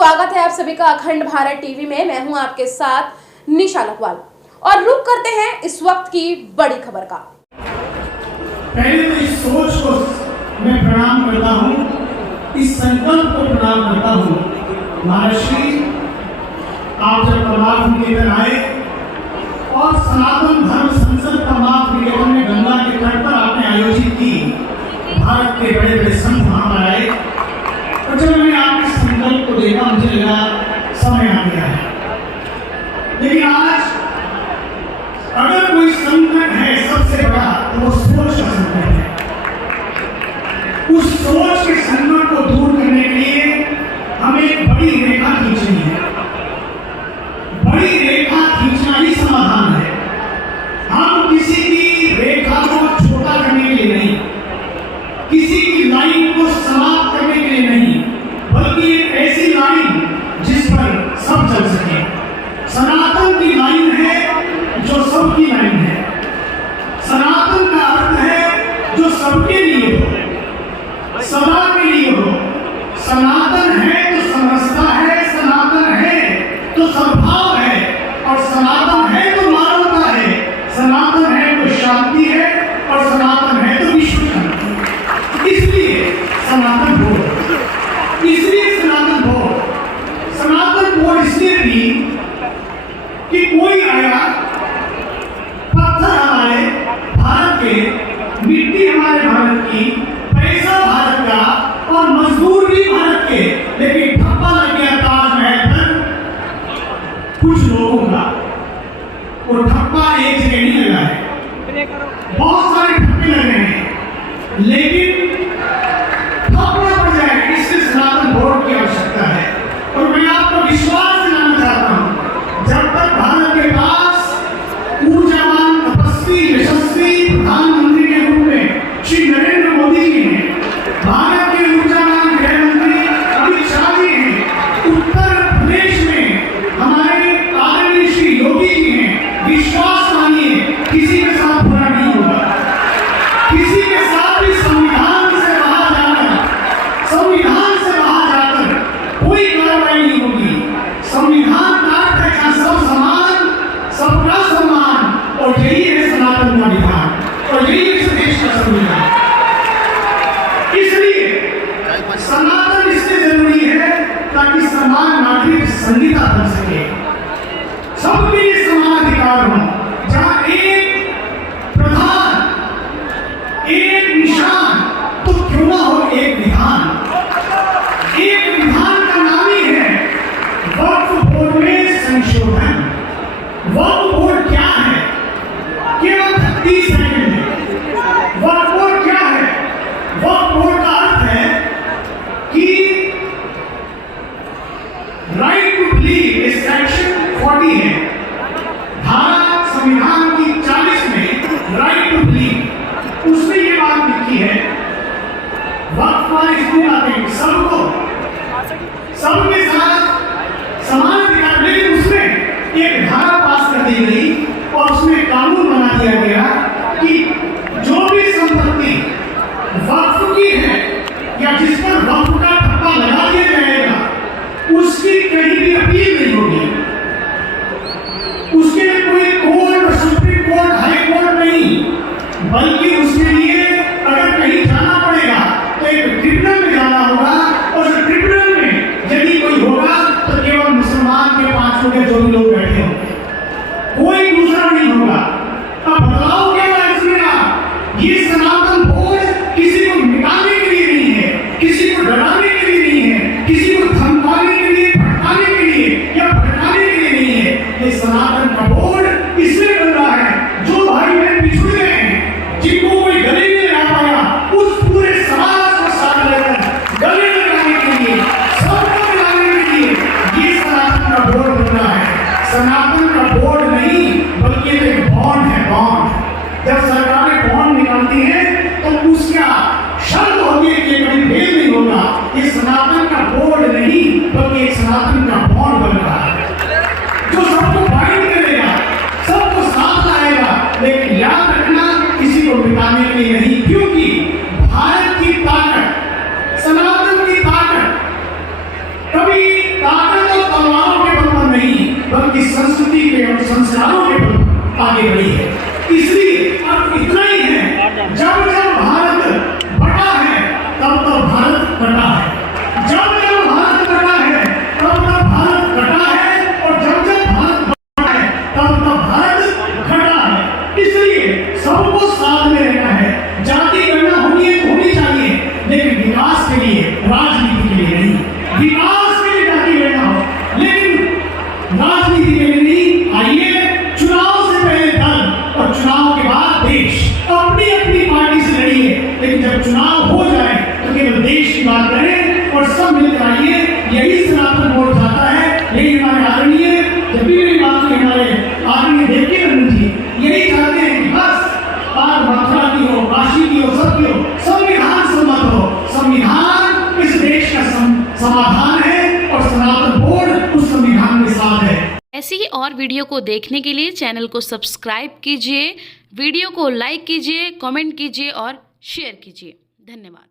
स्वागत है आप सभी का अखंड भारत टीवी में। मैं हूं आपके साथ निशा लखवाल और रुक करते हैं इस वक्त की बड़ी खबर का। पहले तो इस सोच को मैं प्रणाम करता हूं, इस संकल्प को प्रणाम करता हूं। महर्षि आप जब परमार्थ निकेतन आए और सनातन धर्म संसद परमार्थ निकेतन में गंगा के तट पर आपने आयोजित की, भारत के बड़े बड़े संत वहां पर आए और जब मैंने आपके संकल्प को देखा मुझे लगा समय आ गया है। लेकिन आज अगर कोई संकट है सबसे बड़ा तो वो सोच का संकट है। उस सोच के संकट को दूर करने के लिए हमें एक बड़ी रेखा खींचनी है। बड़ी रेखा खींचना ही समाधान है। हम किसी की रेखा को छोटा करने के लिए नहीं, किसी की लाइन को समाप्त करने के लिए नहीं, बल्कि एक ऐसी लाइन जिस पर सब चल सके। सनातन की लाइन है जो सबकी लाइन है। सनातन का अर्थ है जो सबके लिए हो, सदा के लिए हो। सनातन है तो समरसता है, सनातन है तो सद्भाव है, और सनातन है तो मानवता है, सनातन है तो शांति है, और सनातन है तो विश्व शांति। इसलिए सनातन बोर्ड, इसलिए सनातन बोर्ड, सनातन बोर्ड इसलिए भी कि कोई आया, पत्थर हमारे भारत के, मिट्टी हमारे भारत की, पैसा भारत का और मजदूर भी भारत के, लेकिन ठप्पा लग गया ताजमहल पर कुछ लोगों का। वो ठप्पा एक जगह नहीं लगा है, बहुत सारे ठप्पे लगे हैं, लेकिन ठप्पा पड़ जाएगा। इससे सनातन बोर्ड की आवश्यकता है। और मैं आपको विश्वास दिलाना चाहता हूं, जब तक भारत के पास ऊर्जावान, तपस्वी, यशस्वी प्रधानमंत्री के रूप में श्री नरेंद्र मोदी जी हैं, भारत के ऊर्जावान गृह मंत्री अमित शाह जी हैं, उत्तर प्रदेश में हमारे आदरणीय श्री योगी जी हैं, विश्वास मानिए किसी के साथ बुरा नहीं होगा। किसी के साथ भी संविधान से बाहर जाकर कोई कार्रवाई नहीं होगी। संविधान का अर्थ है जहां सब समान, सबका सम्मान, और यही है सनातन का विधान, और यही है इस देश का संविधान। इसलिए सनातन इसलिए जरूरी है ताकि समान नागरिक संहिता बन सके, सबके लिए समान अधिकार हो, जहां एक प्रधान, एक निशान, तो क्यों ना हो एक विधान। एक विधान का नाम ही है वक्फ बोर्ड में संशोधन। वक्फ बोर्ड क्या है? केवल 30 सेकंड में। वक्फ बोर्ड क्या है? वक्फ बोर्ड का अर्थ है कि राइट टू बिलीव सेक्शन 40 है, धारा संविधान की 40 में राइट टू बिलीव, उसमें ये बात लिखी है वक्फ वाले इसलिए आते हैं सबके साथ समान अधिकार। लेकिन उसमें एक धारा पास कर दी गई और उसमें कानून बना दिया गया कि जो भी संपत्ति वक्फ की है या जिस पर वक्फ का ठप्पा लगा दिया जाएगा, उसकी कहीं भी अपील नहीं होगी। उसके लिए कोई court, supreme court, high court नहीं, बल्कि उसके लिए अगर कहीं जाना पड़ेगा तो एक ट्रिब्यूनल में जाना होगा, और उस ट्रिब्यूनल में यदि कोई होगा तो केवल मुसलमान के 5 लोग जो भी लोग बैठे होंगे, कोई दूसरा नहीं होगा। अब बदलाव क्या है इसमें? ये सनातन बोर्ड किसी को मिटाने के लिए नहीं है, किसी को डराने के लिए नहीं है, किसी को धमकाने के लिए, भटकाने के लिए या भटकाने के लिए नहीं है। ये सनातन का बोर्ड इसलिए बन रहा है जो भाई बहन पिछड़ गए हैं, जिनको कोई गले नहीं लगा पाया, उस पूरे समाज को साथ लेकर गले लगाने के लिए, सबको मिलाने के लिए ये सनातन का बोर्ड बन रहा है। सनातन का बोर्ड नहीं बल्कि एक बॉन्ड है, बॉन्ड। जब सरकारें बॉन्ड निकालती हैं तो उसका शर्त होती है कि कहीं फेल नहीं होगा। ये सनातन का बोर्ड नहीं बल्कि एक सनातन का बॉन्ड बन रहा है जो सबको बाइंड करेगा, सबको साथ लाएगा। लेकिन याद रखना, किसी को मिटाने के लिए नहीं, क्योंकि भारत की ताकत, सनातन की ताकत कभी आगे बढ़ी है। इसलिए अब इतना ही है, जब जब भारत बटा है तब तब भारत कटा है, जब जब भारत कटा है तब तब भारत कटा है, और जब जब भारत बटा है तब तब भारत घटा है। इसलिए सबको साथ में रहना है। जाति गणना होनी है तो होनी चाहिए, लेकिन विकास के लिए, राजनीति के लिए नहीं। विकास के लिए जाति गणना हो, लेकिन राजनीति के लिए नहीं। आइए, चुनाव से पहले दल और चुनाव के बाद देश अपनी अपनी पार्टी से लड़िए, लेकिन जब चुनाव हो जाए तो केवल देश की बात करें और सब मिलकर आइए। यही सनातन मोर्चा चाहता है, यही हमारे आदरणीय, जब भी मेरी बात हुई हमारे आदरणीय देवकी नंदन जी यही चाहते हैं कि बस बात मथुरा की हो, काशी की हो, सबकी हो, संविधान सम्मत हो। संविधान इस देश का समाधान है और सनातन बोर्ड उस संविधान के साथ है। ऐसी ही और वीडियो को देखने के लिए चैनल को सब्सक्राइब कीजिए, वीडियो को लाइक कीजिए, कमेंट कीजिए और शेयर कीजिए। धन्यवाद।